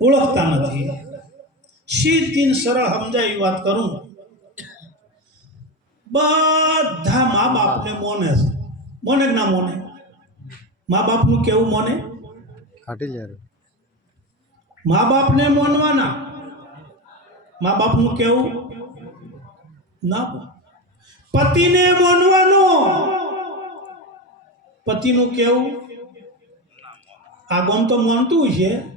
ઓળખતા નથી. સીધી ને સરળ સમજાય વાત કરું. બધા મા બાપને મોને છે. મોને ના મોને. મા બાપનું કેવું મોને? મા બાપને મોનવાના. મા બાપનું કેવું? ના. પતિને મોનવાનો. પતિનું કેવું? આ ગમ તો માનતું છે.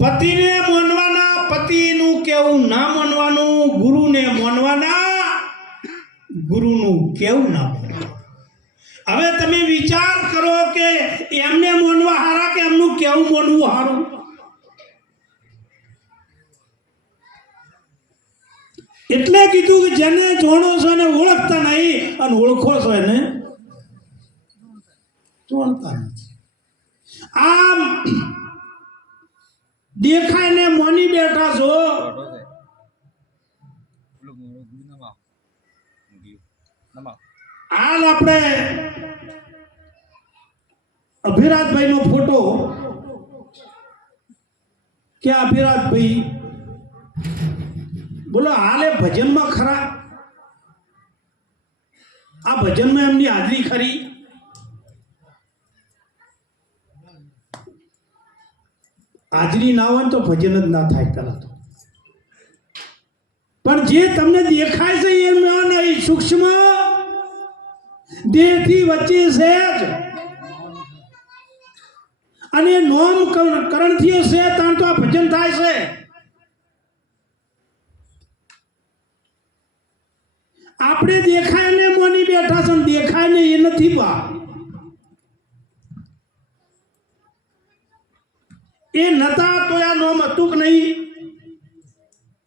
પતિને માનવાના, પતિનું કેવું ના માનવાનું, ગુરુને માનવાના, ગુરુનું કેવું ના હવે તમે વિચાર કરો કે એમને માનવા હારા કે એમનું કેવું માનવું હારું? એટલે કીધું કે જેને જોણો છો ને ઓળખતા નહીં અને ઓળખો છો એને જોણતા નથી. આમ દેખાયને મોની બેઠા છો. હાલ આપણે અભિરાજભાઈ નો ફોટો કે અભિરાજભાઈ? બોલો, હાલે ભજનમાં ખરા? આ ભજનમાં એમની હાજરી ખરી? હાજરી ના હોય તો ભજન જ ના થાય પેલા તો. પણ જે તમને દેખાય છે એમાં નહીં સૂક્ષ્મ દેહથી વચ્ચે સહેજ. અને નોમ કર- કરણથી છે ત્યાં તો આ ભજન થાય છે. આપણે દેખાય ને મોની બેઠા છે દેખાય ને એ નથી બા. એ નતા તો આ નોમ હતું કે નહીં.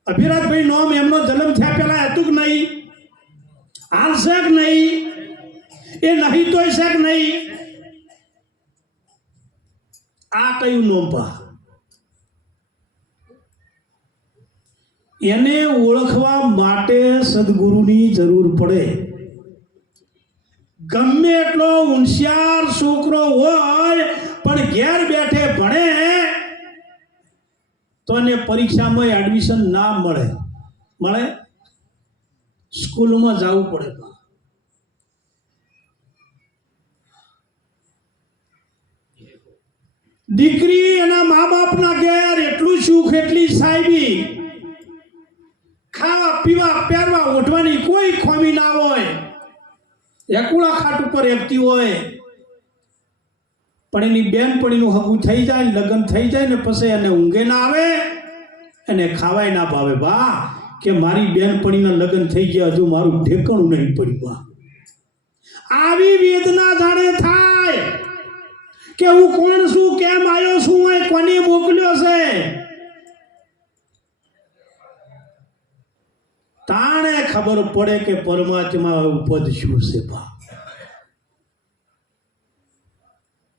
અભિરાજભાઈ નોમ એમનો જન્મ થયા પેલા હતું કે નહીં. હાલ છે કે નહીં. એ નહીં તોય છે કે નહીં. આ કયું નોમ પા? એને ઓળખવા માટે સદગુરુની જરૂર પડે. ગમે એટલો હોશિયાર છોકરો હોય, પણ ઘેર બેઠે ભણે તો એને પરીક્ષામાં એડમિશન ના મળે. મળે? સ્કૂલમાં જવું પડે. દીકરી એના મા બાપના ઘેર એટલું સુખ, એટલી સાહેબી ખાવા, પીવા, પહેરવા, ઓઢવાની કોઈ ખોમી ના હોય. એકુળા ખાટ ઉપર એકતી હોય. પણ એની બેનપણીનું હગું થઈ જાય, લગ્ન થઈ જાય ને પછી એને ઊંઘે ના આવે, એને ખાવાય ના ભાવે. બા કે મારી બેનપણીના લગ્ન થઈ ગયા, હજુ મારું ઠેકાણું નહીં પડ્યું. બા આવી વેદના જાણે થાય કે હું કોણ છું, કેમ આવ્યો છું એ કોને મોકલ્યો છે? તાણે ખબર પડે કે પરમાત્મા પદ શું છે બા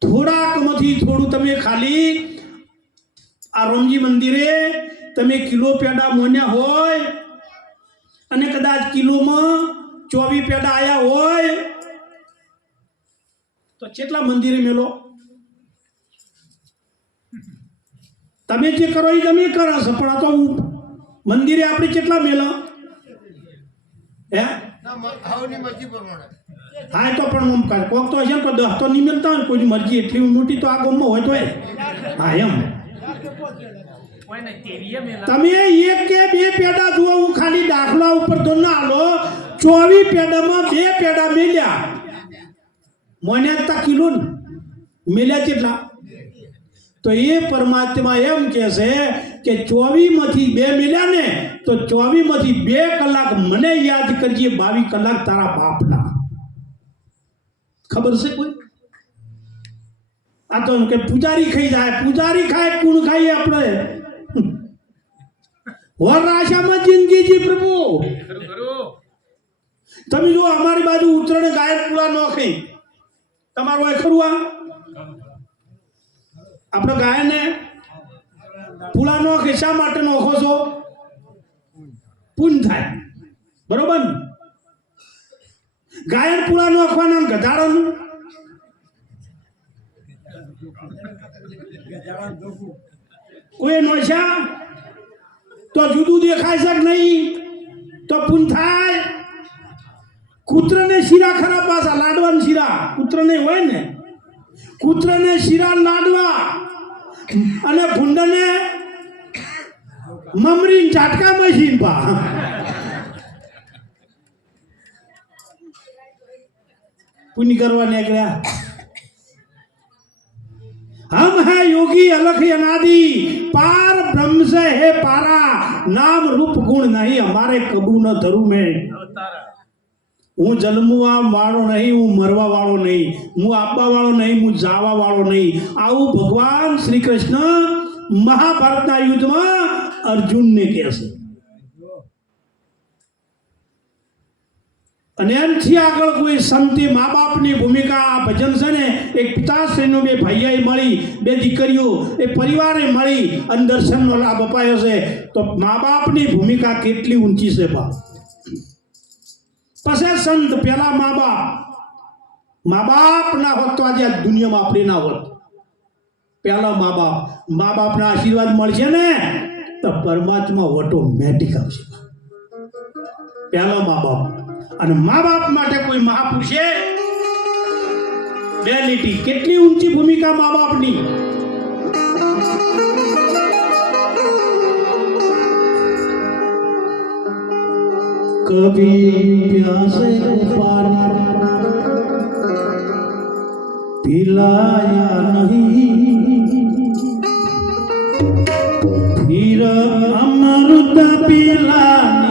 થોડાકમાંથી થોડું તમે ખાલી આ રોમજી મંદિરે તમે કિલો પેડા મોન્યા હોય અને કદાચ કિલોમાં ચોવી પેડા આવ્યા હોય, તો કેટલા મંદિરે મેલો? તમે જે કરો એ તમે કરો છો, પણ આ તો મંદિરે આપણે કેટલા મેલો? હે? હા તો પણ આમ કાંઈ કોક તો ને, કોઈ દસ તો નહીં મળતા હોય ને, કોઈની મરજી એટલી મોટી તો આ ગામમાં હોય તો એ હા, એમ. તમે એક કે બે પેડા જુઓ, હું ખાલી દાખલા ઉપર તો ના લો ચોવીસ પેડામાં બે પેડા મેલ્યા. મને તા કિલો મેલ્યા કેટલા? તો એ પરમાત્મા એમ કે છે કે ચોવીમાંથી બે મેલ્યા ને, તો ચોવીસમાંથી બે કલાક મને યાદ કરજે બાવીસ કલાક તારા બાપના. ખબર છે કોઈ? આ તો એમ કે પૂજારી ખાઈ જાય, પૂજારી ખાય, કુણ ખાઈએ આપણે? વર આશામાં જિંદગી જી પ્રભુ. તમે જો અમારી બાજુ ઉત્તરાયણ ગાયક પૂરા ન ખાઈ. તમારું હોય ખરું આ? આપણે ગાયને પૂલા નો શા માટે નોખો છો પૂન થાય. બરોબર ગાયન પુરા નોખવાના ગધાડાનું? કોઈ નોશા, તો જુદું દેખાય છે કે નહીં? તો પૂન થાય. કૂતરને શીરા ખરા પાછા લાડવાના શીરા. કૂતરને હોય ને? કૂતરને શીરા લાડવા. અને ભૂંડને મમરીને ચાટકા મશીન પા. પુણ્ય કરવા નીકળ્યા. હમ હે યોગી અલખ અનાદિ, પાર બ્રહ્મ સે હે પારા. નામ રૂપ ગુણ નહીં, અમારે કબૂ ન ધરુ મે. હું જન્મવા વાળો નહીં, હું મરવા વાળો નહીં. હું આપવા વાળો નહીં, હું જાવા વાળો નહીં. આવું ભગવાન શ્રી કૃષ્ણ મહાભારતના યુદ્ધમાં અર્જુનને કહેશે અને એનથી આગળ કોઈ સંતે મા બાપની ભૂમિકા આ ભજન છે ને એક પિતાશ્રીનો બે ભાઈયાએ મળી, બે દીકરીઓ, એ પરિવારે મળી અને દર્શનનો લાભ અપાયો છે. તો મા બાપની ભૂમિકા કેટલી ઊંચી છે બા પછી સંત પેલા મા બાપ મા બાપ ના હોત તો આજે દુનિયામાં આપણે ના હોત. પહેલા મા બાપ મા બાપના આશીર્વાદ મળશે ને, તો પરમાત્મા ઓટોમેટિક આવશે પહેલા મા બાપ અને મા બાપ માટે કોઈ મહાપુરુષે બે લીટી કેટલી ઊંચી ભૂમિકા મા બાપની કભી પ્યાસે પાણી પિલાયા નહીં. ફિર અમૃત પીલા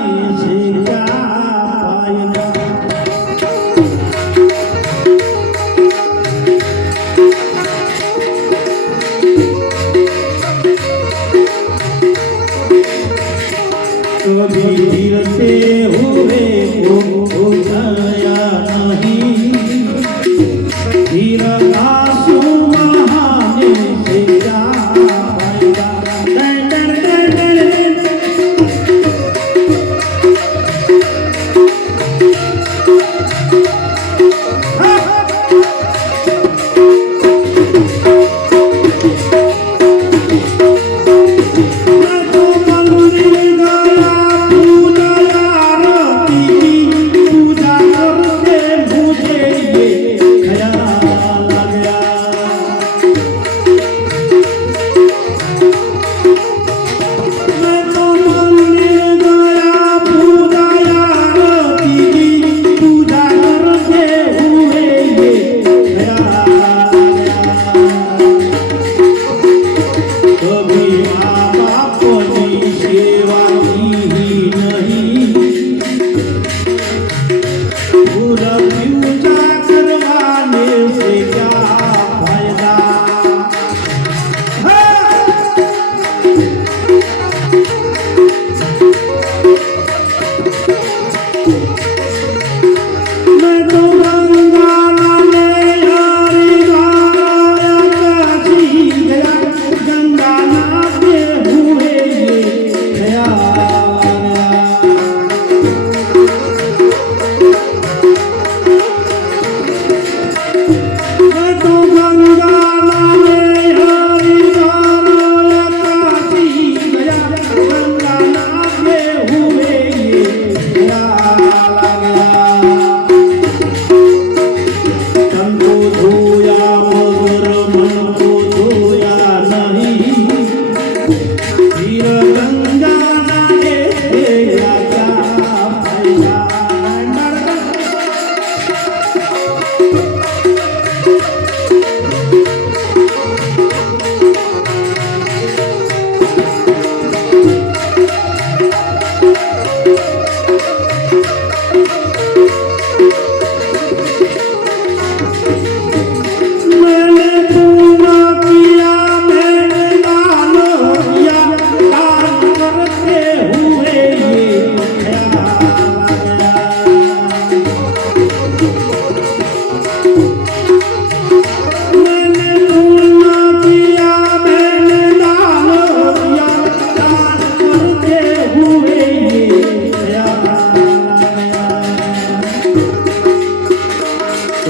Senhor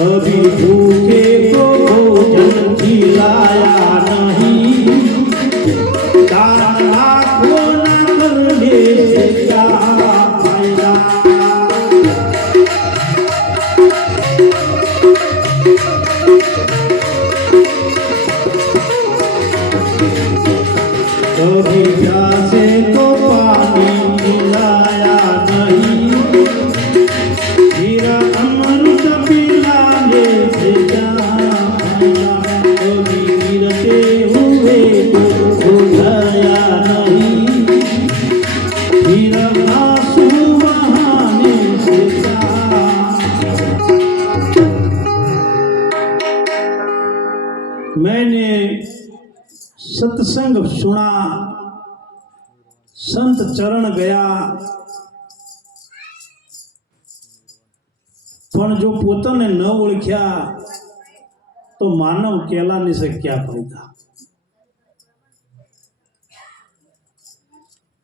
कभी भूखे को भोजन खिलाया संत चरण गया। पर जो पोता ने न ओख्या तो मानव केला नहीं से क्या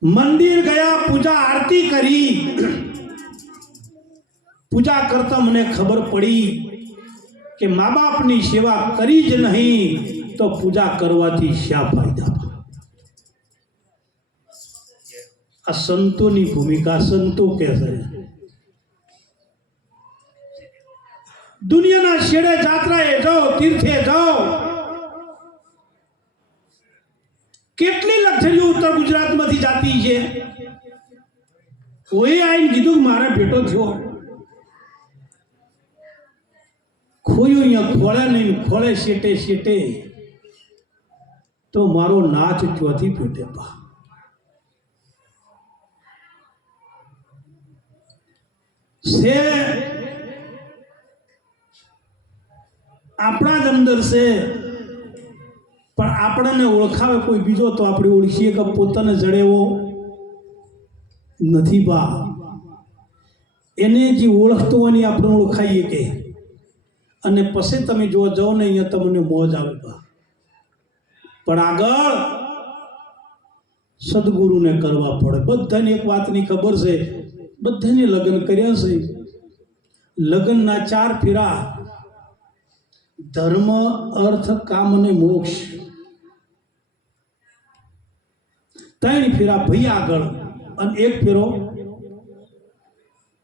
मंदिर गया, पूजा आरती करी। पूजा करता मने खबर पड़ी कि माँ बाप सेवा करीज नहीं तो पूजा करवाती क्या फ़ायदा? આ સંતોની ભૂમિકા સંતો કે છે. દુનિયાના છેડે જાત્રાએ જાઓ, તીર્થે જાઓ. કેટલી લક્ષરીઓ ઉત્તર ગુજરાતમાંથી જાતી છે? કોઈ આવીને કીધું કે મારે ભેટો થયો. ખોયું અહીંયા ખોળે નહીં, ખોળે શેટે શેટે. તો મારો નાચ ચોથી પેટે પા. છે. આપણા જ અંદર છે. પણ આપણને ઓળખાવે કોઈ બીજો તો આપણે ઓળખીએ કે પોતાને જડેવો નથી બા. એને જે ઓળખતો હોય ને આપણે ઓળખાઈએ કે. અને પછી તમે જો જાઓ ને અહીંયા તમને મોજ આવે બા. પણ આગળ સદગુરુને કરવા પડે. બધાને એક વાતની ખબર છે. બધાને લગ્ન કર્યા છે. લગ્નના ચાર ફેરા. ધર્મ, અર્થ, કામ અને મોક્ષ. ત્રણ ફેરા ભાઈ આગળ અને એક ફેરો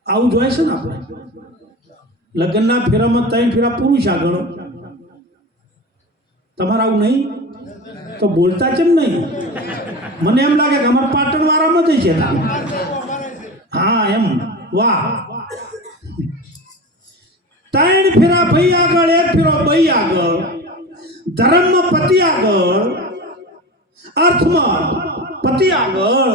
આવું જોઈએ છે ને આપણે? લગ્નના ફેરામાં ત્રણ ફેરા પુરુષ આગળ. તમારે આવું નહીં? તો બોલતા કેમ નહીં? મને એમ લાગે કે અમારા પાટણ વાળામાં જ છે. હા, એમ. વાહ. ત્રણ ફેરા ભાઈ આગળ, એક ફેરો ભાઈ આગળ. ધર્મમાં પતિ આગળ. અર્થમાં પતિ આગળ.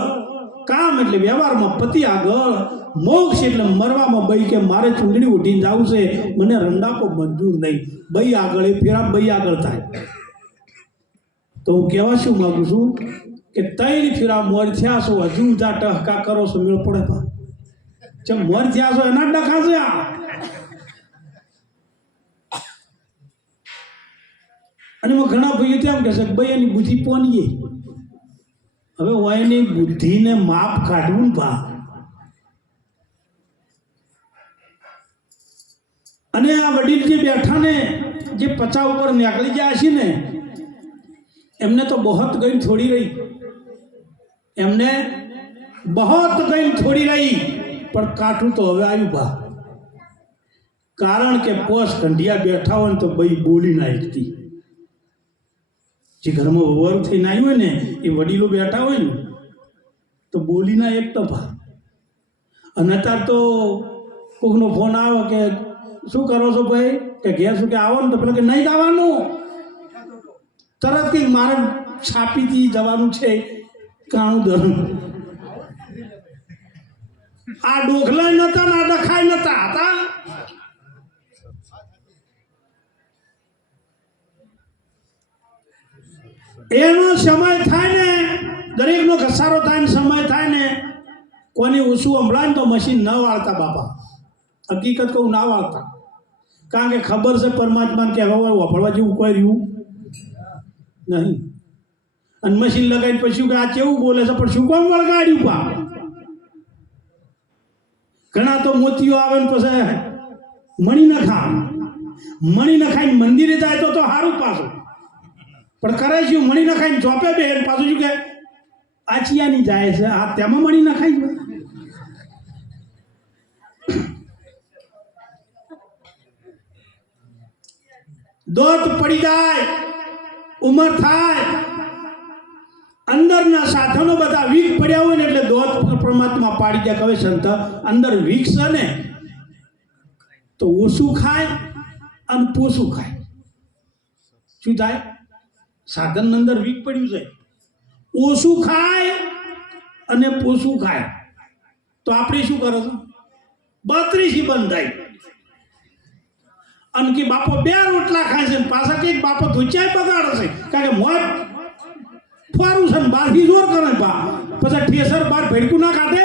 કામ એટલે વ્યવહારમાં પતિ આગળ. મોક્ષ એટલે મરવામાં બઈ કે મારે ચૂંટણી ઉઠીને જવું છે. મને રંડાકો મંજૂર નહીં. બઈ આગળ, એ ફેરા બઈ આગળ થાય. તો હું કહેવા શું માગું છું કે ત્રણ ફેરા મોર થયા છો, હજુ જા ટહકા કરો છો, મેળ પડે ચમ મોર થયા છો એના ડખા છે અને એમાં ઘણા ભાઈઓ તેમ કહેશે કે ભાઈ, એની બુદ્ધિ પોનીએ. હવે હું એની બુદ્ધિને માપ કાઢવું ને ભા અને આ વડીલ જે બેઠા ને, જે પચા ઉપર નીકળી ગયા છે ને, એમને તો બહોત ગઈ થોડી રહી. એમને બહોત ગઈ થોડી રહી. પણ કાઠું તો હવે આવ્યું ભા કારણ કે પોસ કંઢિયા બેઠા હોય ને તો બઈ બોલી ના એકતી જે ઘરમાં વર થઈને આવ્યું હોય ને, એ વડીલો બેઠા હોય ને, તો બોલી ના એક ભા અને અત્યારે તો કોકનો ફોન આવે કે, શું કરો છો ભાઈ? કે ઘેર શું કે આવો ને તો પેલા કે, નહીં જવાનું. તરત કંઈક મારે છાપીથી જવાનું છે, કાણું ધરું. આ ડોખલા નતા ને આ નતા હતા. એનો સમય થાય ને દરેકનો ઘસારો થાય ને, સમય થાય ને, કોની સંભળાય ને તો મશીન ન વાળતા બાપા. હકીકત કહું, ના વાળતા. કારણ કે ખબર છે પરમાત્માને કે હવે વફળવા જેવું કોઈ રહ્યું નહીં. અને મશીન લગાવીને પછી કે, આ કેવું બોલે છે, પણ શું કોમ વળગાડ્યું પા ઘણા તો મોતીઓ આવે ને પછી મણી ન ખા મણી ન મંદિરે જાય તો તો સારું પાછું. પણ કરે છે મણી ન ચોપે બે પાછું શું કે આચિયાની જાય છે. આ તેમાં મણી ન ખાઈ દોત પડી જાય, ઉંમર થાય. અંદરના સાધનો બધા વીક પડ્યા હોય ને એટલે દોત પરમાત્મા પાડી દે કહે સંત, અંદર વીક છે ને, તો ઓછું ખાય અને પોસું ખાય. શું થાય? સાધન અંદર વીક પડ્યું છે. ઓછું ખાય અને પોસું ખાય. તો આપણે શું કરો છો? બત્રીસી બંધ થાય. અને કે બાપો બે રોટલા ખાય છે પાછા કંઈક બાપો ધોચાય બગાડે છે. કારણ કે મોત ફારું છે બાર બહારથી જોર કરે બા. પછી ઠેસર બાર ભેડકું ના કાઢે.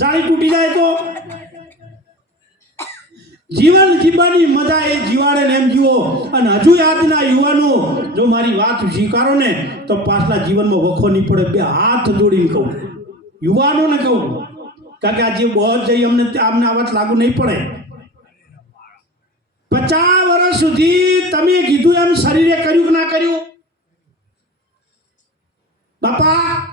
જાળી તૂટી જાય તો. જીવન જીવવાની મજા એ જીવાડે ને એમ જીવો અને હજુ આજના યુવાનો, જો મારી વાત સ્વીકારો ને, તો પાછલા જીવનમાં વખો નહીં પડે. બે હાથ જોડીને કહું. યુવાનોને કહું. કારણ કે આ જે બહુ જઈ અમને અમને આ વાત લાગુ નહીં પડે. પચાસ વર્ષ સુધી તમે કીધું એમ શરીરે કર્યું કે ના કર્યું? બાપા,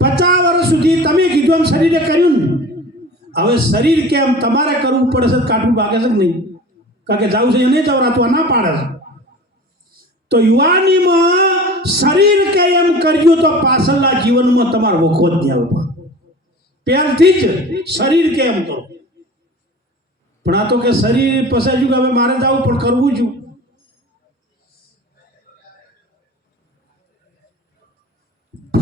પચાસ વર્ષ સુધી તમે કીધું એમ શરીરે કર્યું ને. હવે શરીર કેમ? તમારે કરવું પડશે તો કાઢવું ભાગે છે કે નહીં? કારણ કે જવું છે એને જવરાતું ના પાડે છે. તો યુવાનીમાં શરીર કે એમ કર્યું તો પાછળના જીવનમાં તમારે વખો જ નહીં આવે પહેલથી જ શરીર કેમ કરો. પણ આ તો કે શરીર પસાજ્યું કે હવે મારે જવું પણ કરવું છું.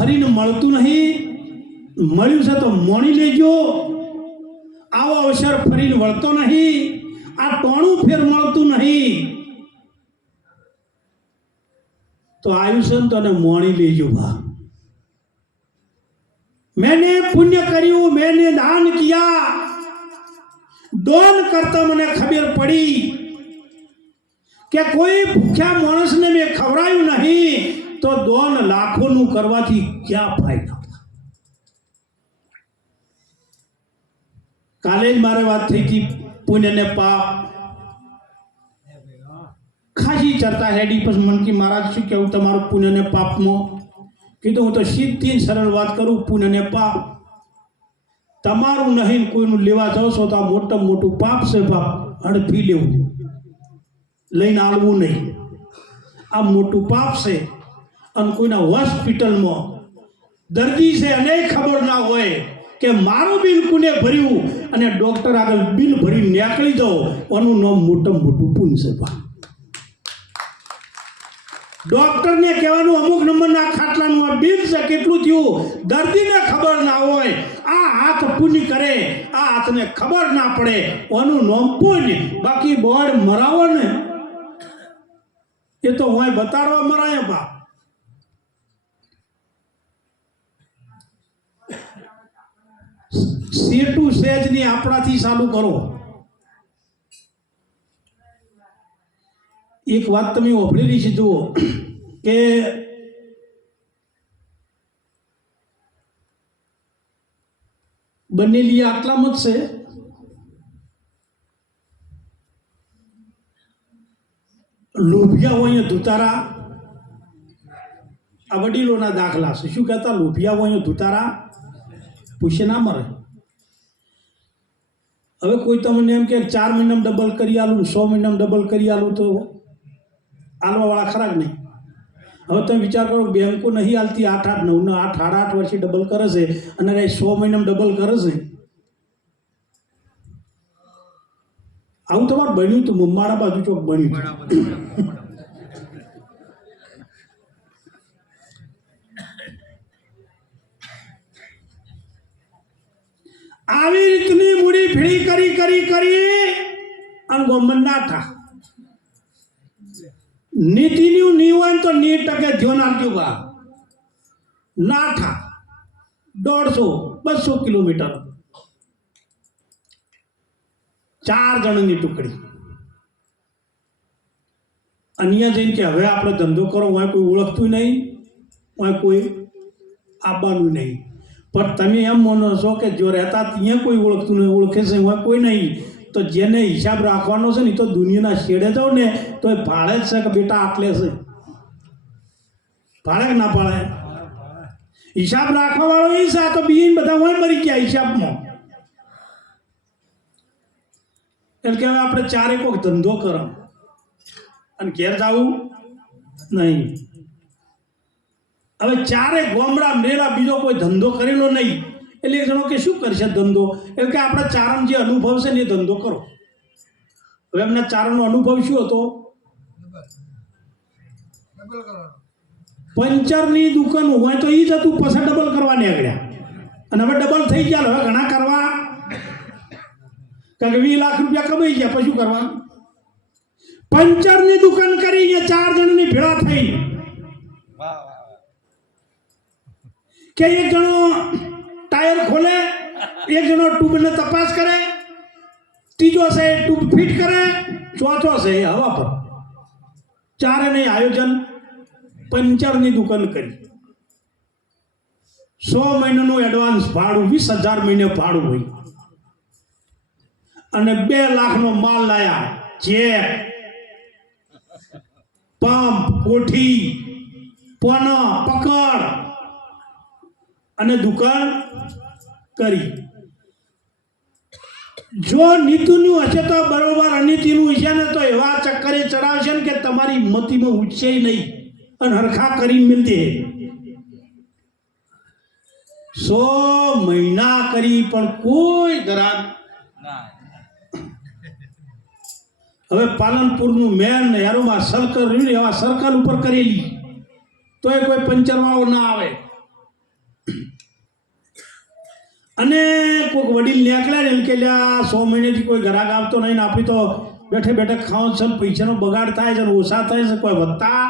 ભરીને મળતું નહીં. મળ્યું છે તો મોણી લેજો. આવો અવસર ફરીને વળતો નહીં. આ ટોણું ફેર મળતું નહીં. તો આયુષ્યન તને મોણી લેજો ભા મેને પુણ્ય કર્યું, મેને દાન કિયા. દોન કરતા મને ખબર પડી કે કોઈ ભૂખ્યા માણસને મેં ખવડાયું નહીં. તો દોન લાખોનું કરવાથી ક્યાં ફાયદા? કાલે જ મારે વાત થઈ હતી પુણ્ય ને પાપ. ખાસી ચર્ચા હેડી, પછી મન કી મહારાજ શું કેવું તમારું પુણ્ય ને પાપમાં? કીધું, હું તો સીધી સરળ વાત કરું પુણ્ય ને પાપ. તમારું નહીં કોઈનું લેવા જાઓ છો તો આ મોટામાં મોટું પાપ છે પાપ હડફી લેવું. લઈને આવવું નહીં. આ મોટું પાપ છે. અને કોઈના હોસ્પિટલમાં. દર્દી છે અને ખબર ના હોય કે મારું બિલ કોને ભર્યું? અને ડોક્ટર આગળ બિલ ભરી નીકળી જાઓ. એનું નામ મોટામાં મોટું પુન છે ડોક્ટરને કહેવાનું અમુક નંબરના ખાટલાનું આ બિલ છે, કેટલું થયું? દર્દીને ખબર ના હોય. આ હાથ પુણ્ય કરે, આ હાથને ખબર ના પડે. એનું નામ પુણ્ય બાકી બોર્ડ મરાવો ને. એ તો હોય બતાડવા મરાય બા સેટુ સેજની આપણાથી ચાલુ કરો. એક વાત તમે ઓભળેલી છે, જુઓ, કે બનેલી આટલામાં જ છે. લોભિયા હોય ધુતારા, આ વડીલોના દાખલા છે. શું કહેતા? લોભિયા હોય ધુતારા? પૂછે ના મરે. હવે કોઈ તમને એમ કે ચાર મહિનામાં ડબલ કરી આલું, સો મહિનામાં ડબલ કરી આલું તો આલવાવાળા ખરા જ નહીં? હવે તમે વિચાર કરો, બેંકો નહીં હાલતી, આઠ આઠ નવ ને આઠ સાડા આઠ વર્ષે ડબલ કરે છે અને સો મહિનામાં ડબલ કરે છે. આવું તમારે બન્યું હતું? મુંબાડા બાજુ ચોક બન્યું આવી રીતની મૂડી ભીડી કરી કરી કરી અને ગોમન નાઠા નીતિનું ની હોય તો ની ટકે ધ્યાન નાખ્યું બા. નાઠા દોઢસો, બસો કિલોમીટર. ચાર જણની ટુકડી. અહીંયા જઈને કે હવે આપણે ધંધો કરો હોય કોઈ ઓળખતું નહીં હોય કોઈ આપવાનું નહીં. પણ તમે એમ માનો છો કે જો રહેતા ત્યાં કોઈ ઓળખતું નહીં, ઓળખે છે, એમાં કોઈ નહીં. તો જેને હિસાબ રાખવાનો છે ને તો દુનિયાના શેડે જાઓ ને, તો એ ભાડે જ છે કે બેટા આટલે છે? ભાડે કે ના ભાડે? હિસાબ રાખવા વાળો એ છે, આ તો બીજી બધા હોય મરી ગયા હિસાબમાં. એટલે કે હવે આપણે ચારે કોઈક ધંધો કરો. અને ઘેર જવું નહીં. હવે ચારે ગોમડા મેળા બીજો કોઈ ધંધો કરેલો નહીં. એટલે એક જણો કે શું કરશે ધંધો? એટલે કે આપણા ચારણ જે અનુભવ છે ને એ ધંધો કરો. હવે એમના ચારણનો અનુભવ શું હતો? પંચરની દુકાન હોય તો એ જ હતું, પછી ડબલ કરવા નીકળ્યા. અને હવે ડબલ થઈ ગયા, હવે ઘણા કરવા. કારણ કે વીસ લાખ રૂપિયા કમાઈ ગયા, પછી કરવા? પંચરની દુકાન કરી ચાર જણની ભેળા થઈ. કે એક જણો ટાયર ખોલે, એક જણો ટ્યુબને તપાસ કરે, ત્રીજો છે ટ્યુબ ફિટ કરે, ચોથો છે એ હવા પર. ચારે નહીં આયોજન પંચરની દુકાન કરી. સો મહિનાનું એડવાન્સ ભાડું, વીસ હજાર મહિને ભાડું હોય. અને બે લાખનો માલ લાયા ચેક પંપ, કોઠી, પન, પકડ અને દુકાન કરી. જો નીતિનું હશે તો બરોબર અનિતિનું હશે ને તો એવા ચક્કરે ચડાવશે ને કે તમારી મતીમાં ઉઠશે નહીં અને હરખા કરી મિલતે. સો મહિના કરી પણ કોઈ ગ્રાહક હવે પાલનપુરનું મેન યારોમાં સર્કલ રહ્યું એવા સર્કલ ઉપર કરેલી. તો એ કોઈ પંચરવાળો ના આવે. અને કોઈક વડીલ નીકળ્યા એમ કે, લ્યા સો મહિનેથી કોઈ ગ્રાહક આવતો નહીં ને આપણી તો બેઠે બેઠે ખાવ છે પૈસાનો બગાડ થાય છે ઓછા થાય છે, કોઈ વધતા?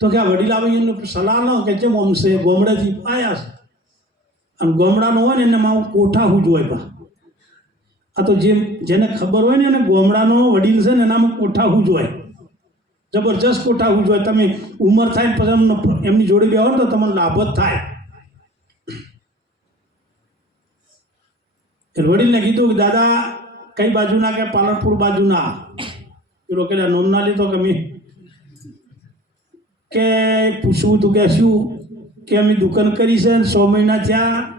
તો કે આ વડીલ આવી એમને સલાહ લો કે જેમ આમ છે, ગોમડેથી આવ્યા છે. અને ગોમડાનો હોય ને એનામાં કોઠા હું હોય પા આ તો જે જેને ખબર હોય ને એને ગોમડાનો વડીલ છે ને એનામાં કોઠા હું હોય જબરજસ્ત કોઠા હું હોય તમે ઉંમર થાય પછી એમની જોડે બે હોય તો તમને લાભ જ થાય એટલે વડીલને કીધું કે, દાદા, કઈ બાજુના કે પાલનપુર બાજુના? પેલો કે નોંધ ના લીધો કે, મેં કે, પૂછવું તું કે શું? કે અમે દુકાન કરી છે સો મહિના થયા.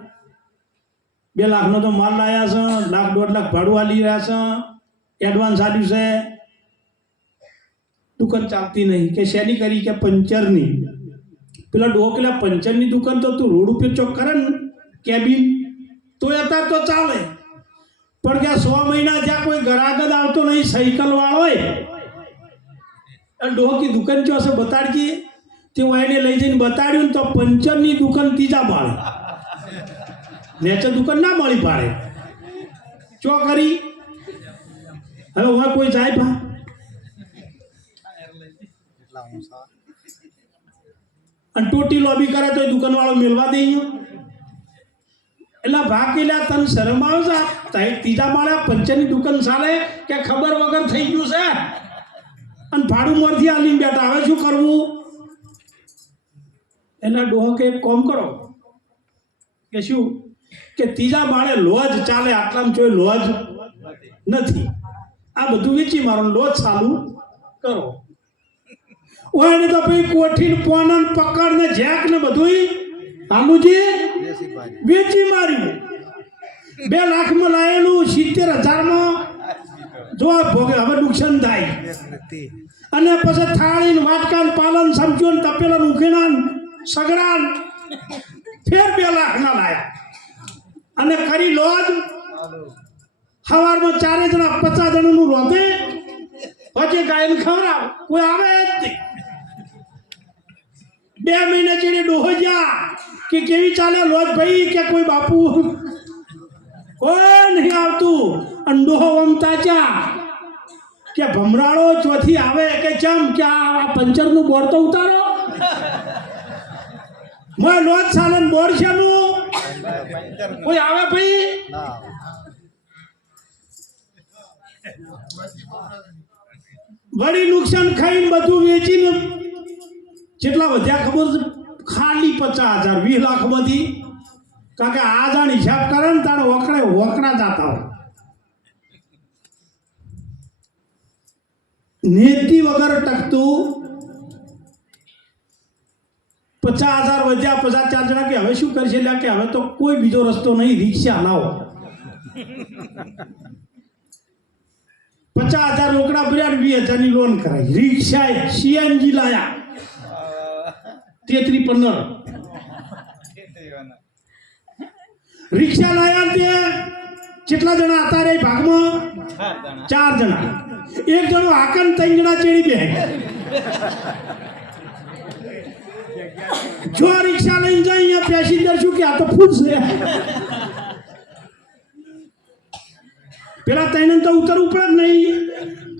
બે લાખનો તો માલ લાયા છે, લાખ દોઢ લાખ ભાડું આલી રહ્યા છે. એડવાન્સ આપ્યું છે. દુકાન ચાલતી નહીં. કે શેની કરી કે પંચરની. પેલા ડોકલા, પંચરની દુકાન તો તું રોડ ઉપર ચોક કરે ને, કેબિન તો અત્યારે તો ચાલે. પણ ત્યાં સો મહિના જ્યાં કોઈ ગરાગદ આવતો નહીં, સાયકલ વાળો હોય આ ડોહકી દુકાન જો હશે બતાડજી. તે એને લઈ જઈને બતાડ્યું તો પંચરની દુકાન ત્રીજા માળે. નેચર દુકાન ના મળી પાડે ચો કરી? હવે હું કોઈ જાય પા અને ટોટી લોબી કરે તો દુકાન વાળો મેળવા દે અહીંયા. એટલે ભાગેલા તને શરમ આવશે ત્યાં ત્રીજા માળે પંચરની દુકાન ચાલે કે ખબર વગર થઈ ગયું છે? અને ભાડું મોરથી આલીને બેઠા, હવે શું કરવું? એના ડોહો કે કોમ કરો કે શું? કે ત્રીજા માળે લોજ ચાલે, આટલામાં જોઈ લોજ નથી. આ બધું વેચી મારો લોજ ચાલુ કરો. ઓય તો ભાઈ કોઠીને પોનન પકડ ને જેક ને બધું આલુજી વેચી માર્યું બે લાખમાં લાયેલું સિત્તેર હજારમાં જો ભોગે હવે નુકસાન થાય. અને પછી થાળી વાટકાન પાલન સમજો ને તપેલા ઉખેણા સગડા ફેર બે લાખના લાયા. અને કરી લો જ સવારમાં ચારે જણા પચાસ જણાનું રોધે. પછી ગાયને ખવડાવ કોઈ આવે જ નહીં. બે મહિના ચીડી ડોહો જ્યા. કે કેવી ચાલે લોજ ભાઈ કે કોઈ બાપુ? કોઈ નહીં આવતું. અંડો વમતા ચા કે ભમરાળો ચોથી આવે કે ચમ? કે આ પંચરનું બોર્ડ તો ઉતારો. મોય લોજ સાલન બોર્ડ છે નું કોઈ આવે ભાઈ? ના વળી નુકસાન ખાઈને બધું વેચીને જેટલા વધ્યા ખબર ખાલી પચાસ હજાર, વીસ બધી કારણ કે આ જાણ હિસાબ કરે ને તારે વકડે વકડા જાતા હોય. નેતિ વગર ટકતું પચાસ હજાર વધ્યા, પચાસ ચાર જણા કે હવે શું કરશે? એટલે કે હવે તો કોઈ બીજો રસ્તો નહીં, રિક્ષા લાવો. પચાસ હજાર રોકડા ભર્યા વીસ હજારની લોન કરાય રિક્ષા સીએનજી લાયા. તેત્રી પંદર. રિક્ષા લાયા તે કેટલા જણા હતા રે ભાગમાં? ચાર જણા. એક જણો હાકન ત્રણ જણા ચેડી બે. જો રિક્ષા લઈને જાય અહીંયા પેસેન્જર શું કે આ તો છે. પેલા તૈન તો ઉતરવું પડે જ નહીં.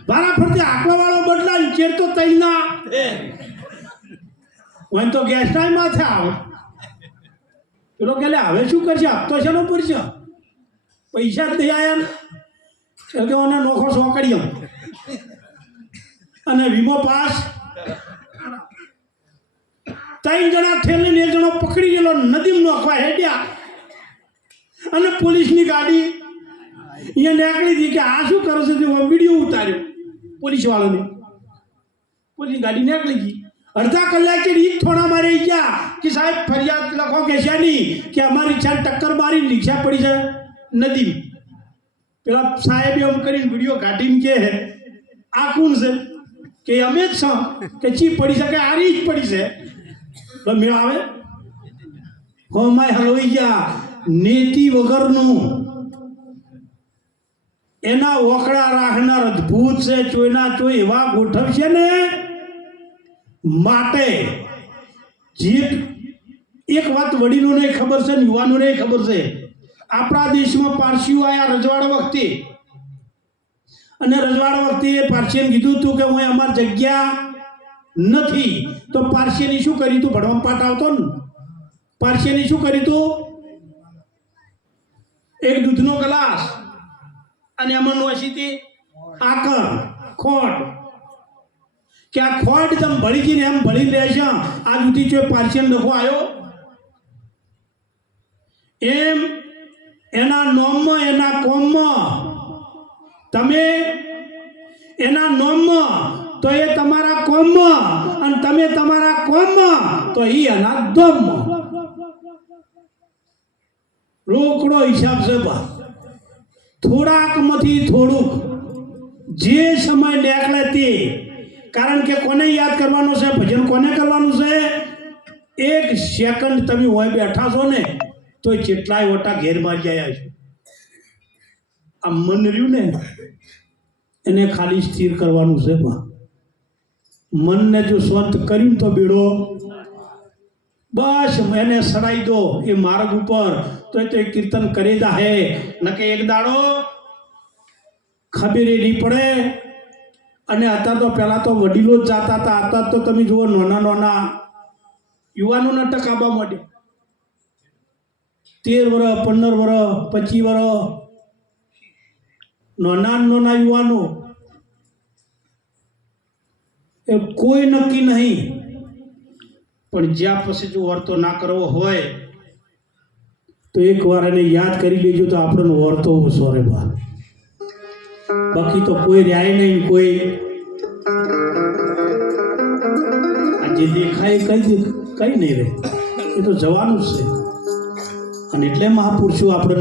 મારા ફરતે આંકડા વાળો બદલાય ચેર તો ના હોય તો ગેસ ટાઈમ માથે આવે પેલો કે હવે શું કરશે? હપ્તો છે નો પૂરશે પૈસા જ નહીં આવ્યા ને. એટલે કે ઓને નોખો સોકડીયો અને વીમો પાસ. ત્રણ જણા ઠેલીને એક જણો પકડી ગયેલો, નદીમ નોખવા હેડ્યા. અને પોલીસની ગાડી અહીંયા નીકળી હતી કે, આ શું કરો છો? તે વીડિયો ઉતાર્યો. પોલીસ વાળાને પોલીસ ગાડી નીકળી ગઈ. અડધા કલાકે રીત થોડા મારે ગયા કે સાહેબ, ફરિયાદ લખો કે છે નહીં કે અમારી રિક્ષા ટક્કર મારી રિક્ષા પડી છે નદી. પેલા સાહેબે એમ કરીને વીડિયો કાઢીને કે આ કોણ છે? કે અમે જ છો. કે ચી પડી છે? કે આ રીત પડી છે? મેળ આવે, હો માય હલોઈ ગયા. નેતિ વગરનું એના વકડા રાખનાર અદ્ભુત છે, ચોયના ચોય એવા ગોઠવશે ને માટે જે એક વાત વડીલોને ખબર છે, યુવાનોને ખબર છે. આપણા દેશમાં પારસીઓ આયા રજવાડા વખતે. અને રજવાડા વખતે પારસીએ કીધું હતું કે હું અમારી જગ્યા નથી. તો પારસીએ શું કર્યું તું? ભણવા પાઠ આવતો ને? પારસીએ શું કર્યું તું? એક દૂધનો ગ્લાસ અને એમાં નોશીથી આકર, ખોટ કે આ ખોટ તમે ભળી જઈને એમ ભળી રહેશે આ જુદી જો પાર્શિયલ લખો આવ્યો? એમ એના નોમમાં, એના કોમમાં, તમે એના નોમમાં, તો એ તમારા કોમમાં, અને તમે તમારા કોમમાં, તો એ એના દોમમાં. રોકડો હિસાબ છે બા થોડાકમાંથી થોડુંક. જે સમય નીકળે તે કારણ કે કોને યાદ કરવાનું છે? ભજન કોને કરવાનું છે? એક સેકન્ડ તમે હોય બેઠા છો ને, તો જેટલાય ઓટા ઘેરમાં જયા છે. આ મન રહ્યું ને, એને ખાલી સ્થિર કરવાનું છે મનને જો સ્વંત કર્યું તો બીડો. બસ એને સડાઈ દો, એ માર્ગ ઉપર. તો એ તો કીર્તન કરી દા હે. કે એક દાડો ખબીર નહીં પડે અને અત્યારે તો પહેલાં તો વડીલો જ જાતા હતા. અત્યારે તો તમે જુઓ નાના નાના યુવાનોના ટકાબા માટે. તેર વર્ષ પંદર વર્ષ પચીસ વર્ષ નાના નાના યુવાનો એ કોઈ નક્કી નહીં. પણ જ્યાં પછી જો વર્તો ના કરવો હોય, તો એકવાર એને યાદ કરી લેજો તો આપણને વર્તો સોરે બા બાકી તો કોઈ રહ્યા નહીં, કોઈ. જે દેખાય કઈ કઈ નહીં રહે. એ તો જવાનું જ છે. અને એટલે મહાપુરુષો આપણે